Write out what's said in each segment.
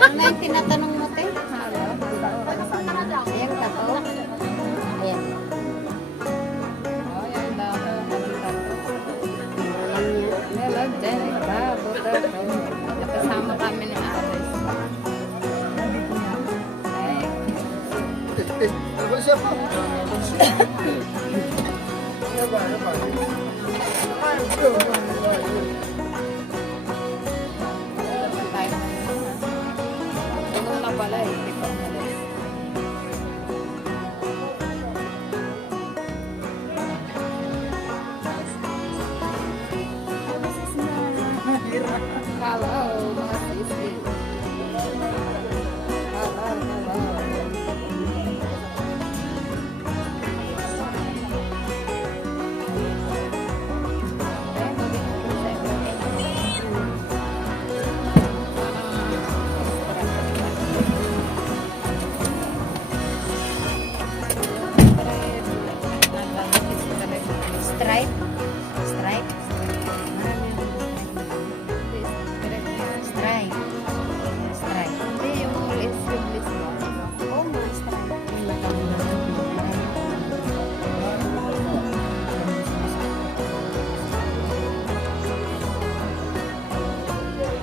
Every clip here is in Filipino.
Ano na yung tinatanong mo, te? Ayan, tato. Ayan. Oh, yan daw. Alam niya. Hello, Jenica. Nakasama kami ni Alice. Ano siya pa? Ano na pala eh. Hindi pa umalis. Hello, mga sisi. Hello. Stripe. Stripe. Stripe. Stripe. Hindi, yung sleeveless mo. Oo nga, stripe.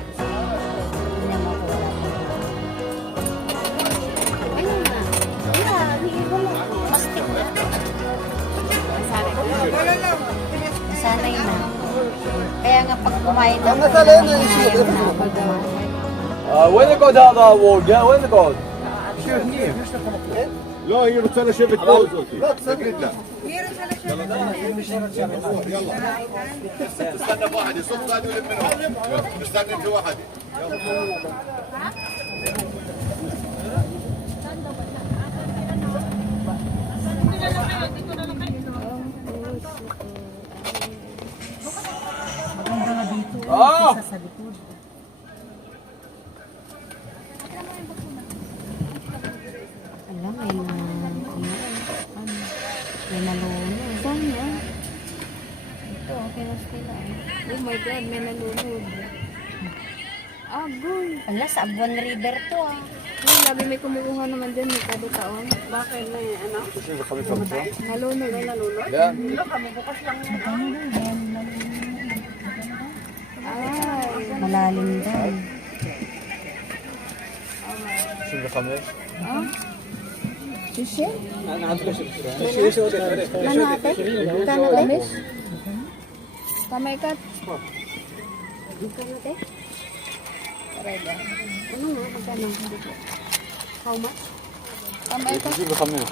Tingnan mo kung wala pa. Ayun na. Yeah, hindi ko lang. Plastic na. Sanay na. Kaya nga pag kumain na. وين يقعد هذا وولد؟ وين يقعد؟ شوف هني. لا هي روتانا شفت فوز. لا تصدق لا. استنى واحد يصب ثاني يلم منهم. استنى في واحد. اه Alam, may nalunod. Saan yan? Ito, kinustila. Oh my God, may nalunod. Agoy. Ala, sa Abuan River to ah. Uy, labi may kumukuha naman din. May kada taon. Bakit? May ano? Nalunod. May nalunod? لا Ay. Malalim doon. شوف الخميس. Ah? Sisi? انا عندك شوف. Ano ate? Kano te? Kamay ka. Kano te? Karega. Ano nga? Magkano? How much? Kamay ka. شوف الخميس.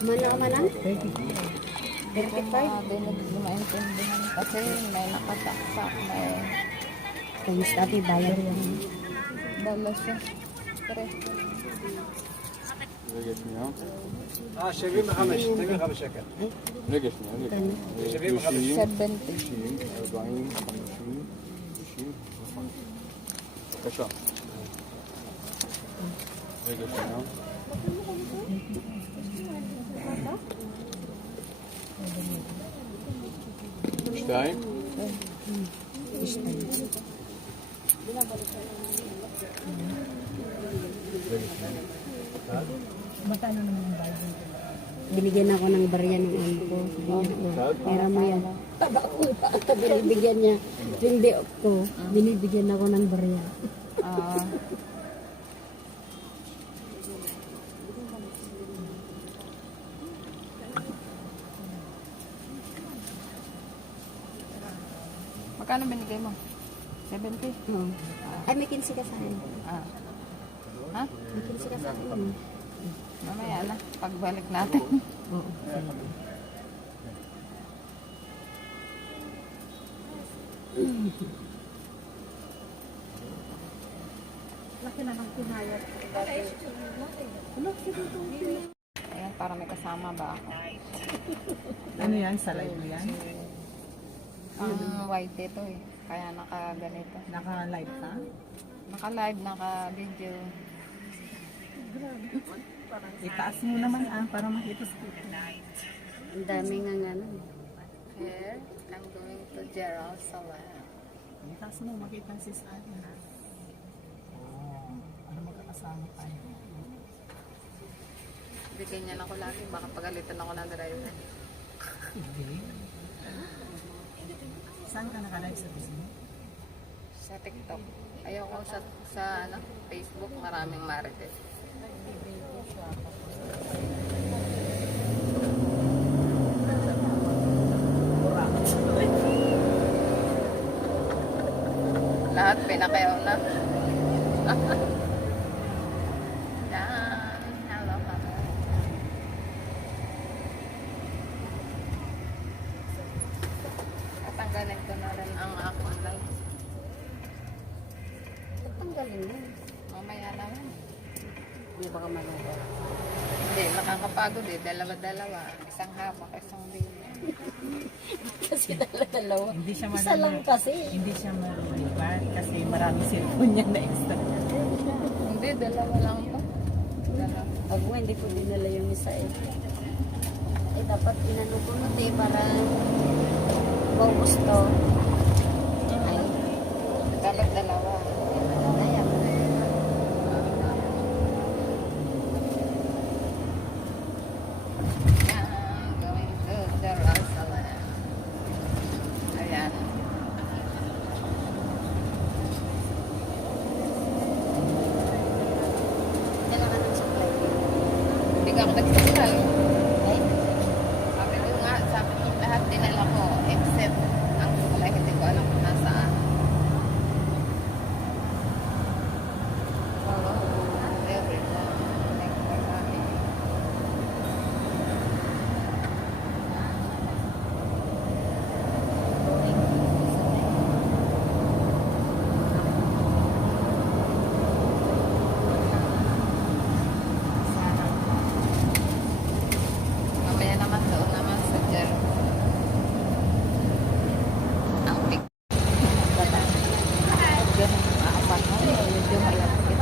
Mana ka manan? 35? Hindi na maintindihan kasi may nakataksak. May Times ate, bayar yan. dala siya. Pre. اه شبيه خمس تبي خمس شكل. نقشني Kano? شبيه خمس. 70. 40 50 20 كشام نقشني مشتاين Binigyan ako ng barya ng ano ko. Pera mo yan. Taba ko pa. Binibigyan niya. Hindi ko. Binibigyan ako ng barya. Ah. Magkano binigay mo? 70? Oo. Ay, may 15 ka sa akin. Ah. Ha? May 15 ka sa akin. Mamaya na. Pagbalik natin. Oo. Ayan, para may kasama ba ako? Ano yan? Sa live mo yan? Ang white dito eh. Kaya naka-ganito. Naka-live ka? Naka-live, naka-video. Itaas mo naman para makita sa Ang dami nga nga. Here, I'm going to Gerald Salon. Itas mo, makita si Sally. Ano magkakasama tayo? Bigyan niya ako lagi. Baka pagalitan ako ng driver. Hindi. Saan ka nakalive sa Facebook? Sa TikTok. Ayoko sa ano, Facebook. Maraming marites. Lahat pinakayaw na. Yan. Hello, hello. Tatanggalin ko na rin ang aking live. Tanggalin mo. Mamaya naman. Hindi baka malala. Hindi, nakakapagod eh. Dalawa-dalawa. Isang hawak, isang linya. Kasi dalawa. Hindi siya Isa lang kasi. Hindi siya malilipat kasi marami cellphone niya na extra. Hindi, dalawa lang to. Dalawa. Ako nga, hindi ko dinala yung isa eh. Eh, dapat inano ko nun eh, para bonus to. Ay, Dapat dalawa. ayan. Yan, going to Jerusalem. Ayan. Dala ka ng supply. Hindi ka ako nagsasal. Ay, Sabi ko nga, sabi ko lahat dinala ko except ang kulay hindi ko alam kung nasaan. Everyone. Thank you for coming. Mamaya naman doon naman sa Jer. Ang pig. Ganun maapat mo. Medyo malapit.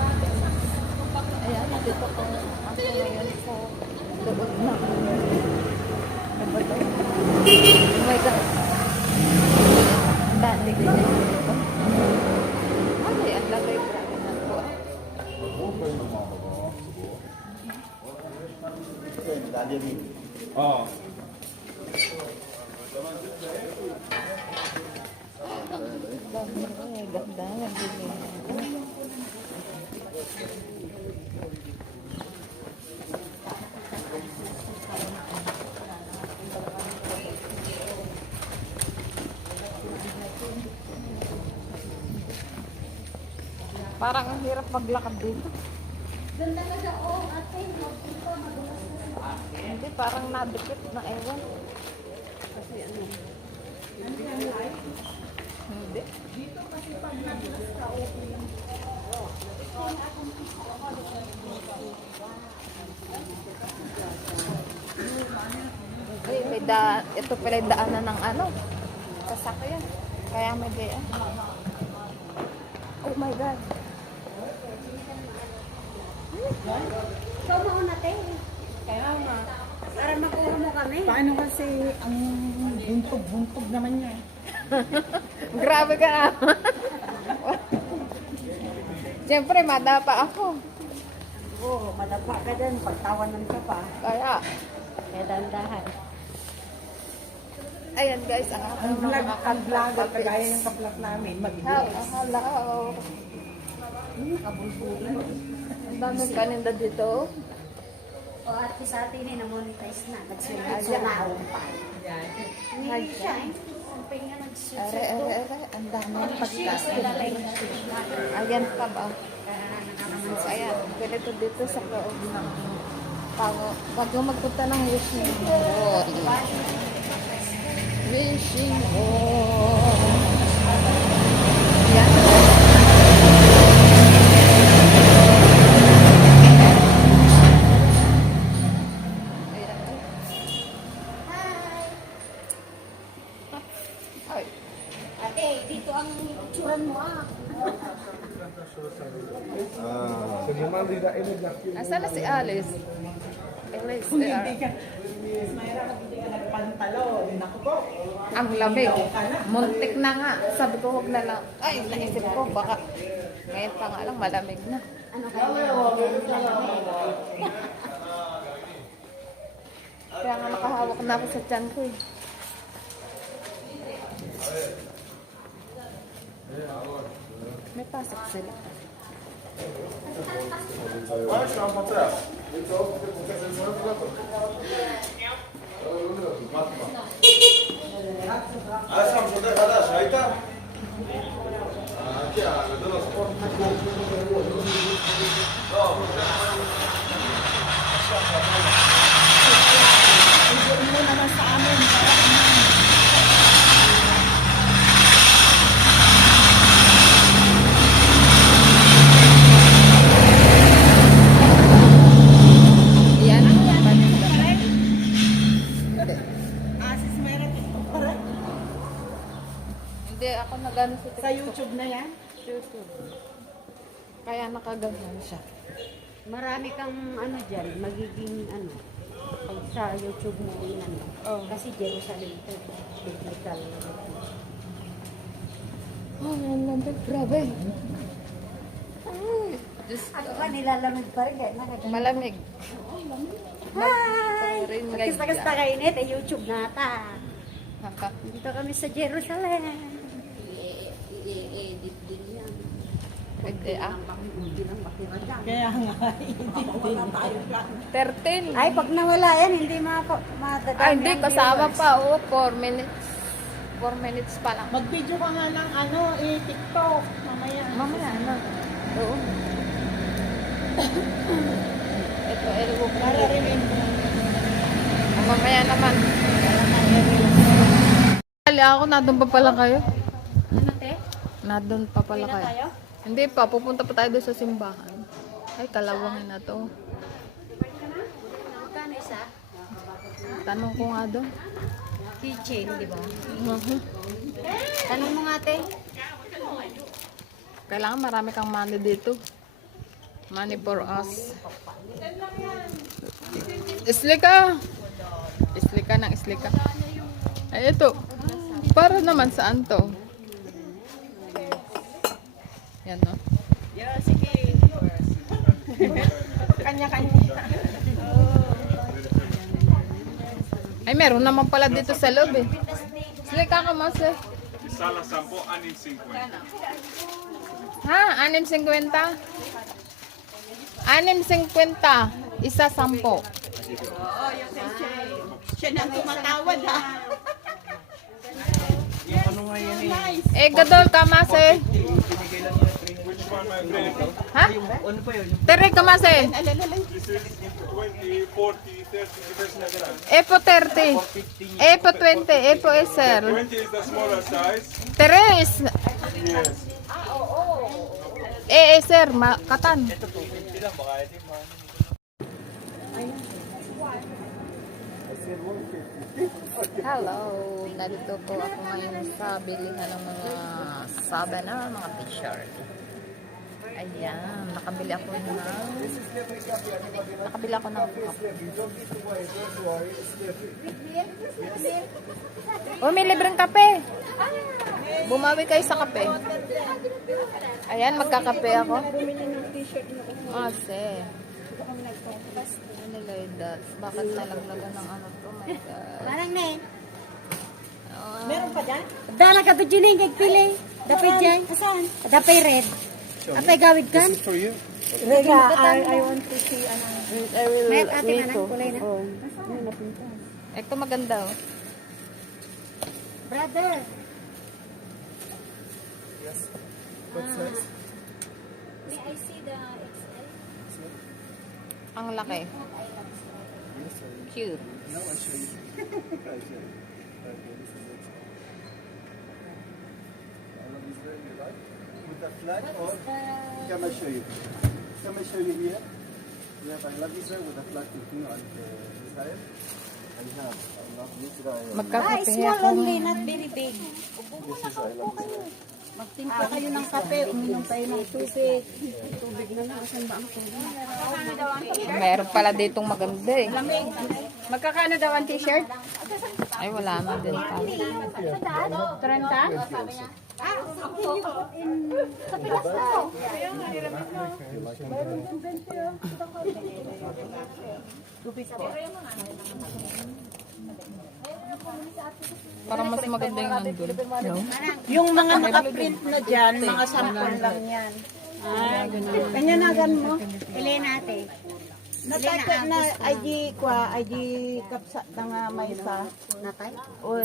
Ayan, dito ko. Ako ngayon po. Doon na. Ano ba ito? Oh my God. Dati ko na dito. Ay, ang lagay grabe na po. اه Ay, ganda. Nagdili. Parang ang hirap maglakad dito. Hindi, parang nadikit na ewan. Kasi ano? Hindi. Ay, ito pala yung daanan ng ano? Sasakyan. Kaya may daan. Oh my God. ikaw mauna tayo. Kaya nga. Para makuha mo kami. Paano kasi ang buntog-buntog naman niya? Grabe ka na. Siyempre, madapa ako. Oo, madapa ka dyan. Pagtawanan ka pa. Kaya, Kaya dandahan. ayan guys, ang aking mga Ang vlogger, kagaya kapapits. ng kaplak namin, Hello. Ang daming paninda dito. O at sa atin eh, na-monetize na. Nagsulit Ayan. sa naong pa. Hindi siya eh. Sampay nga nagsulit. Are. Ang daming pagkain. Ayan ka ba? So, ayan. Ganito dito sa loob ng pango. Wag mo magpunta ng wishing hall. Wishing hall. Yan. Ayan. Ay. Ate, dito ang itsuran mo ah. Asa na si Alice? English. Kung hindi ka, Mayra, kung hindi ka nagpantalon, naku po. Ang lamig. Muntik na nga. Sabi ko, huwag na lang. Ay, naisip ko, baka ngayon pa nga lang malamig na. Ano kaya? Kaya nga nakahawak na ako sa tiyan ko eh. May pasok sila. אסם, שוטר חדש, ראית? Yan. Sis Mayra, TikTok pa rin. Hindi ako nagano sa Sa TikTok. YouTube na yan. YouTube. Kaya nakaganyan siya. Marami kang ano dyan, magiging ano, pag sa YouTube mo yun ano. Kasi Jerusalem ito, biblical. Oh, ang lamig. Grabe. Ay, Diyos Ako ko. ka nilalamig pa rin, kaya Malamig. Hi! Rin Kasta-kasta kainit, eh, YouTube na ata. Haka. Dito kami sa Jerusalem. I-edit din yan. Pwede ah. Hindi lang makita dyan. Kaya nga, wala tayo dyan. 13. Ay, pag nawala yan, hindi madadami. Ay, hindi. ang Kasama viewers. pa. Oo, 4 minutes. 4 minutes pa lang. Mag-video ka nga ng ano, TikTok. Mamaya. Mamaya na. Oo. Ito, elubo ko. Para remember. Mamaya naman. Ali ako, nandun pa pala kayo. Ano, te? Nandun pa pala Uwi na kayo. tayo? Hindi pa, pupunta pa tayo doon sa simbahan. Ay, kalawangin na to. Magkano isa? Tanong ko nga doon. Keychain, di ba? Mhm. Tanong mo nga, te. Kailangan marami kang money dito. Money for us. Islika! Islika ng islika. Ay, ito. Para naman saan to? Yan, no? Yeah, sige. Kanya-kanya. Ay, meron naman pala dito sa loob eh. Islika ka mas eh. Sala sampo, anim 50. Ha? 6.50? 6.50. Isa 10. Oo, yung kay siya nang tumatawad ha. Eh, gadol ka mas eh. Which one, my friend? Ha? Tere ka mas eh. This is 20, 40, 30, depends na ganun. Epo 30. Epo 20. Epo eh, sir. 20 is the smaller size. Tere is... Yes. sir. Katan. Hello. Narito po ako ngayon sa bilihan ng mga sabana, mga t-shirt. Ayan. Nakabili ako ng Oh, may libreng kape. Bumawi kayo sa kape. Ayan, magkakape ako. Ase. Ano that? Bakit nalaglagan ng ano to? My God. Parang ne. Meron pa dyan? Dala ka to dyan kay pili. Dapay dyan. Saan? Dapay red. Apay gawid kan? This is for you. Rega, I want to see ano. May ate ka ng kulay na. Ito maganda oh. Brother. What's next? May I see the XL? Ang laki. Cute. No, I'll show you. I'll show you. Okay, this is it. I love this very you like. With the flag or come and show you. Come and show you here. We have I love Israel with the flag with you and Israel. And we have I love Israel. Magkakape Small ako. only, not very big. This is I love Israel. Magtimpla kayo ng kape, uminom tayo ng tubig. Tubig na lang, asan ba ang tubig? Meron pala ditong maganda eh. Magkakano daw ang t-shirt? Ay, wala na din pala. 30? Parang mas maganda yung nandun. Yung mga naka-print na dyan, mga sample lang yan. Kanya na gan mo. Ili natin. Nataka na ID kwa, ID kapsa nga may sa. Natay? O,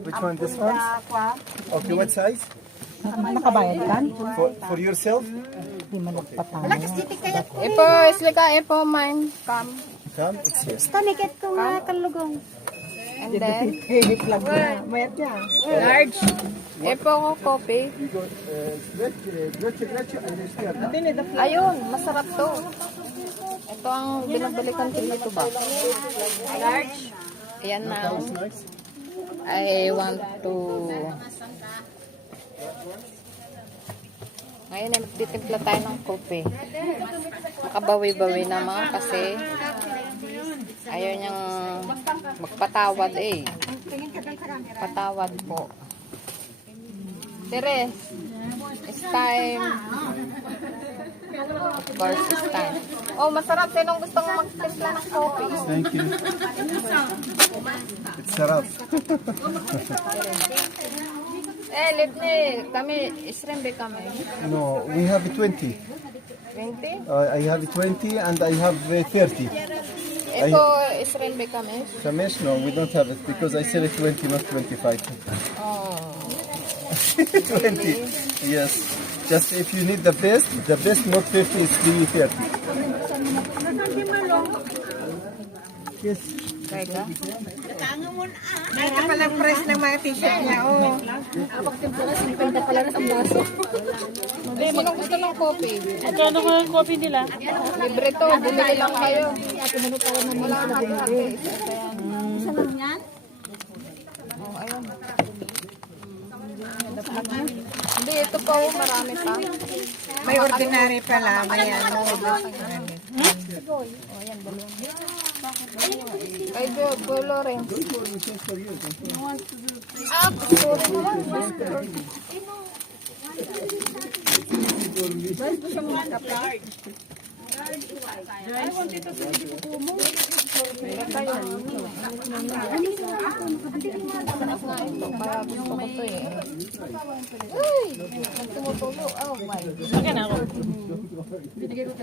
Which one? This one? kwa. Okay, what size? Nakabayad kan? For yourself? Ipo, islika, ipo, mine. Come. Come, it's here. Taniket ko nga kalugong. And then, Flag na. Mayat niya. large. Ipo ko, coffee. Ayun, masarap to. Ito ang binabalikan ko dito ba? Large. Ayan na. I want to... Ngayon ay magtitimpla tayo ng kopi. Makabawi-bawi naman kasi ayaw niyang magpatawad eh. Patawad po. Tere, it's time. Of course, it's time. Oh, masarap. Sinong gustong magtimpla ng kopi? Thank you. It's sarap. Libni, kami, isrimbe kami. No, we have 20. 20? I have 20 and I have 30. Ito, isrimbe kami. Kamesh, no, we don't have it because I said it 20, not 25. Oh. 20, yes. Just if you need the best, not 50, it's really 30. Yes. Teka. Ay, ka palang price ng mga t-shirt niya. Oh. Pinta pala na sa baso. Hindi, sinong gusto ng kopi? Magkano ko yung coffee nila? Libre to, bumili lang kayo. Wala na hati-hati. Isa lang yan? Oh, ayun. Hindi, ito pa, oh, marami pa. May ordinary pala. May ano. Kay Go Lawrence. Ah, sorry na lang. Kaya gusto ko to eh. Uy! Tumutulo. Oh my God.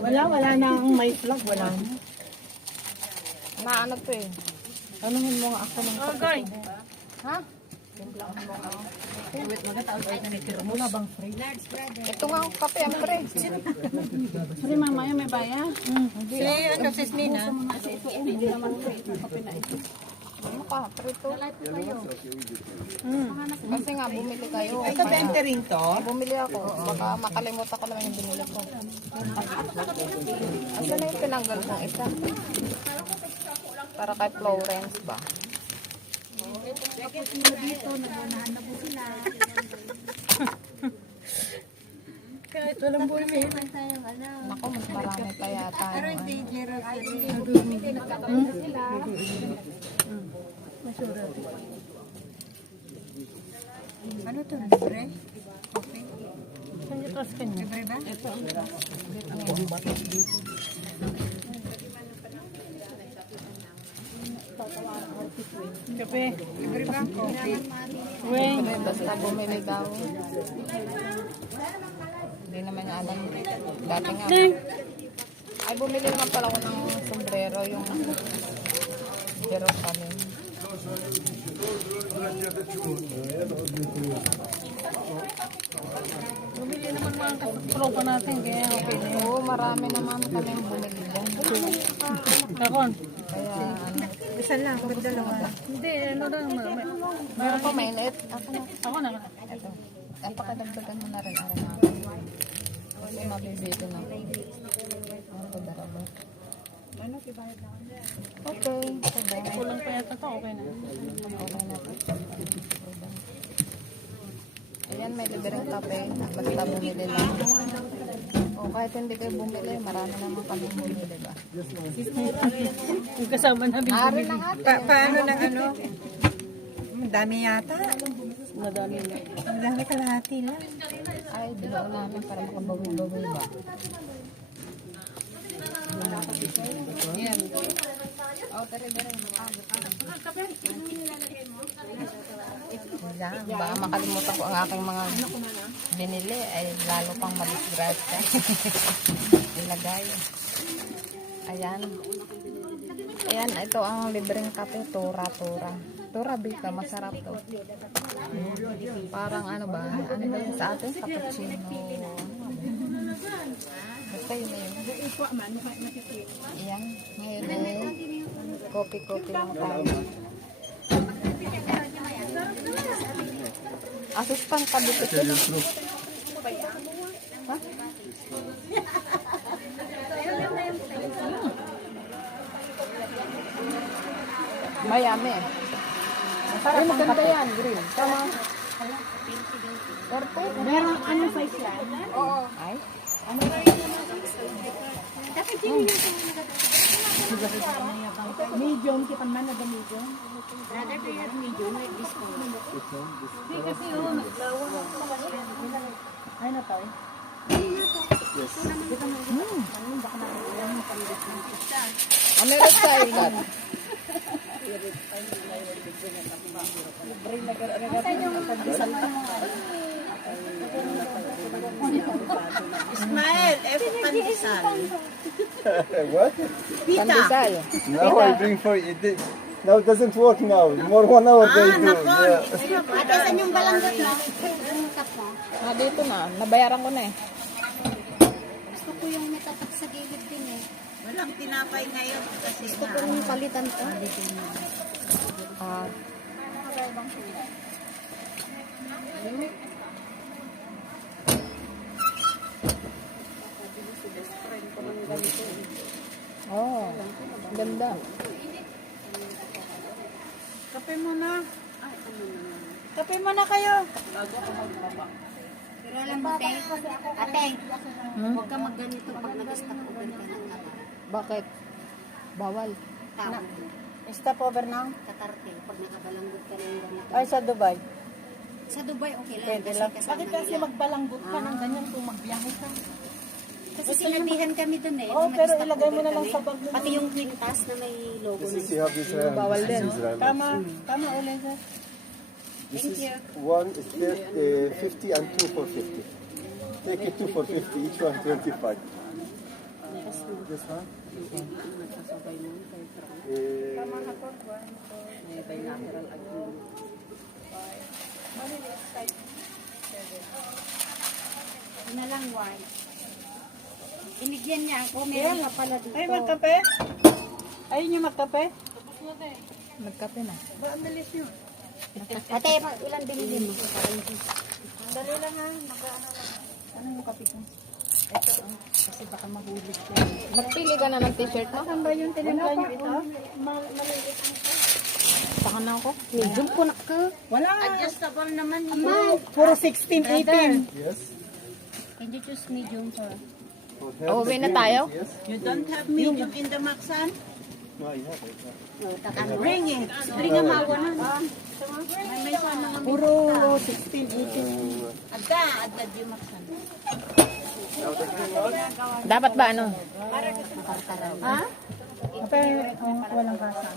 Wala na akong may flag. Wala. Ano to eh. Anuhin mo nga ako ng kape. Ha? Ito nga ang kape, ang pre. Sorry, mamaya may bayan. Sis Nina. Ano ka? Prito. Kasi nga, bumili kayo. Ito bente rin to. Bumili ako. Baka makalimutan ko naman yung binili ko. Asan na yung tinanggal kong isa? Para kay Florence ba? Kahit walang bumili. Naku, mas marami pa yata. Ano to? Libre? Okay. Libre ba? Kape. Libre ba? Okay. Hindi, basta bumili daw. Hindi naman niya alam. Dati nga. Ay, bumili naman pala ako ng sombrero, yung Jerusalem. Bumili naman mga kasukro natin. Kaya okay na yun. Oo, marami naman kami bumili dyan. Kakon. Kaya, ano. Isa lang. Ba't dalawa? Hindi. Ano lang. Meron pa mainit. Ako na. Ako na. Ito. Ay, pakadagdagan mo na rin. Aray na. Kasi mabibili na. Ano ko daraba? Okay. Okay. Kulang pa yata to. Okay na. Okay na po. kape. Basta bumili lang. O kahit hindi kayo bumili, marami naman kami bumili, diba? Yung kasama namin. Ari lang ate. Paano ng ano? Ang dami yata. Madami na. Ang dami kalahati lang. Ay, diba namin para makabawi-bawi ba? Yan. O, tari-tari. Yan, baka makalimutan ko ang aking mga binili ay lalo pang madisgrasya. Ilagay. Ayan. Ayan, ito ang libreng kape, tura-tura. Tura bika, masarap to. Parang ano ba? Ano ba yun sa atin? Cappuccino. Basta yun na yun. Ayan. Ngayon ay kopi-kopi lang tayo. Asus pang kabit ito. Ha? Mayami. Ay, maganda yan, green. Tama. Karto. Meron ano size yan? Oo. Ay. Medium, kita man na medium. Rather we have medium like this one. Kasi yun, ay na to. American style. Ismael, pandesal. What? Pandesal. Now I bring for you. Now it doesn't work now. More 1 hour they do. Yeah. Ate, saan yung balanggot na? Yung cup mo? Dito na. Nabayaran ko na eh. Gusto ko yung may tatak sa gilid din eh. Walang tinapay ngayon kasi Gusto ko yung palitan ko. Ah. Oh, ganda. Kape muna. Kape muna kayo. Pero alam mo, ate, huwag ka magganito pag nag-stop over ka ng taba. Bakit? Bawal. Tao. Stop over now. Katarte, pag nakabalanggot ka ng ganito. Ay, sa Dubai. Sa Dubai, okay lang. Pwede Kasi lang. kasama Bakit kasi nila. magbalanggot ka ng ganyan kung magbiyahe ka? Kasi sinabihan kami dun eh. Oh, nung pero nag-stop ilagay mo over na lang kami. sa bag mo. Pati yung quintas na may logo This na. is you have this. Bawal din. Tama. Tama ulit. sir. This is one is 50 and two for 50. Take it 2 for 50. Each one 25. This one. Na lang white. Binigyan niya ako. Meron pa pala dito. Ay, magkape? Ayun yung magkape? Nagkape na. Ba, ang bilis yun. Ate, ilan binili mo? Dali lang ha. Ano yung kape ko? Kasi baka mahulog ko. Magpili ka na ng t-shirt mo? Saan ba yung tinignan nyo ito? Saka na ako. Medium po na ka. Wala. Adjustable naman yun. Puro 16, 18. Yes. Can you choose medium for? Uuwi na tayo? Yes. You don't have medium in the Maxan? No, I have it. Bring it. Bring a mawa na. May sana nga. Puro 16, 18. Adda di Maxan. Dapat ba ano? Ha? Pero walang kasa.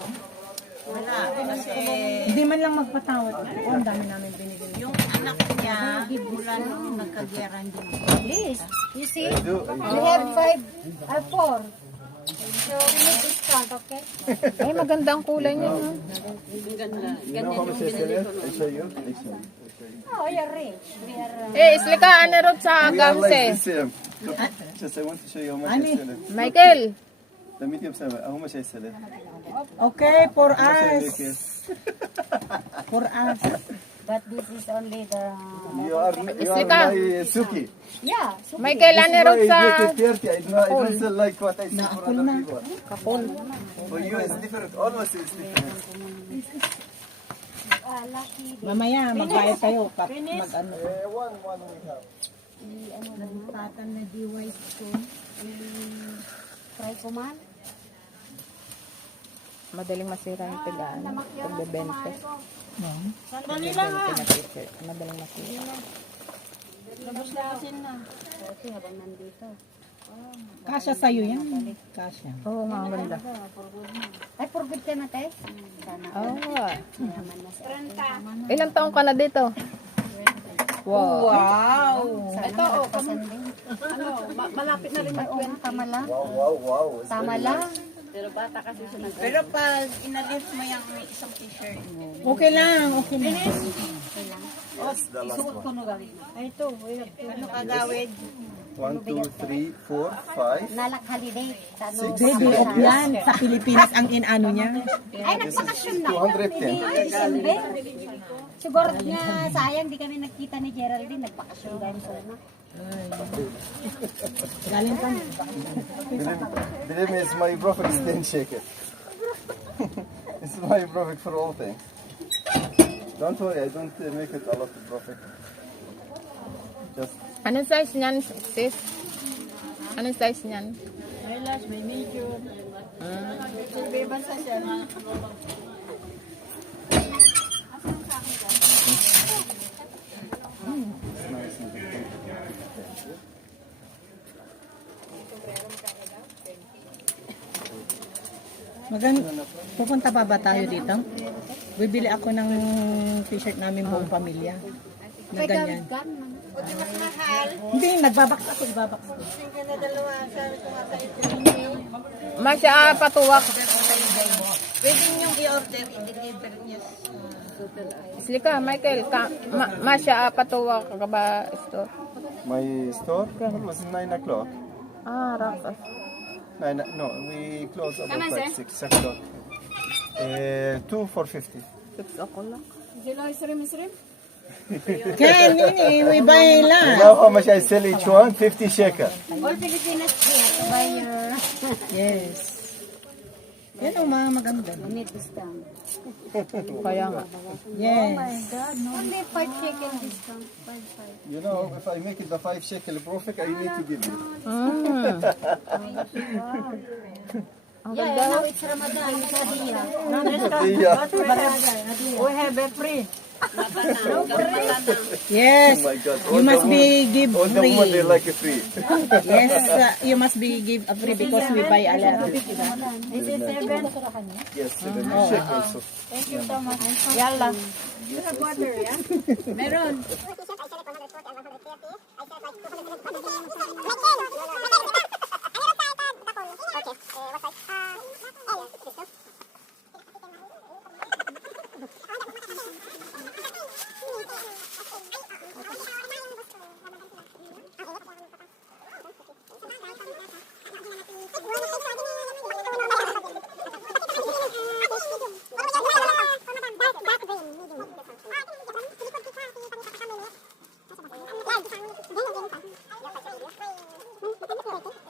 Wala. Kasi hindi man lang magpatawad. Oh, ang dami namin binigay. Yung anak niya, mula nung nagkagera din. Please. You see? I do. You have 4. So, we need discount, okay? Ay, magandang kulay niya. No? You know how much I sell it? I show you. I show you. Oh, you're rich. We are... Eh, islika ano ron sa We are like gamse. the same. Just I want to show you how much I sell it. Michael, The medium size. How much I sell it? Okay, for How much I us. make it? For us. But this is only the... You are Islika. my Suki. Yeah. So, Michael, ano ron I sa make it 30. I don't sell like what I sell for other people. kapon? For you it's different. Almost it's different. Mamaya, magbayad kayo. Mag-ano. One we have. Nagtatan na DY ko. Try ko man. Madaling masira yung tigaan. Pagbebente. Sandali lang ha. Madaling masira. Okay, habang nandito. Kasya sa'yo yan. Kasya. Oo nga, ang ganda. Ay, for good ka na, te? Sana. Oo. Naman na sa Ilang taong ka na dito? Wow. Wow! Ito, kasanding. Malapit na rin. Ay, oo, tama lang. Wow. Tama lang. Pero pag inalis mo yung may isang t-shirt mo. Okay lang. Okay lang. Isuot ko no gawin. Ay, ito. Ano kagawid? 1, 2, 3, 4, 5. Nalak holiday. Tano, Baby, off yan. Sa Pilipinas ang inano niya. Ay, nagpakasyon na. 210. December. Siguro nga, sayang, di kami nagkita ni Geraldine. Nagpakasyon dahil sa una. Galing pa. Believe me, it's my perfect stand shaker. It's my perfect for all things. Don't worry, I don't make it a lot of perfect. Just Anong size niyan, sis? Anong size niyan? May large, may medium. May basa siya. Pupunta pa ba tayo dito? Bibili ako ng t-shirt namin buong pamilya. Na ganyan. Hindi, nagbabaks ako. Masya patuwak. Pwede niyong i-order, i-deliver niyo. Silika, Michael. Masya patuwak ka ba ito? my store was 9 o'clock. Ah, rakas. 9, no, we close about like 6 o'clock. 2 for 50. 6 o'clock. Ken, ini, may bahay You lang. know how much I sell each one? 50 shekel. All Filipinas here. Buy your... Yes. Yan ang mga maganda. Need discount. Kaya nga. Yes. Only 5 shekel discount. 5. You know, if I make it the 5 shekel profit, I need to give you. Yeah, now it's Ramadan. It's Hadiya. Yeah. We have a free. Yes. Oh my God. You must be give All the women, they free. like it free. Yes, you must be give a free because we buy a lot. This is 7. Yes, 7 shekel also. Yalla. Meron. Thank you.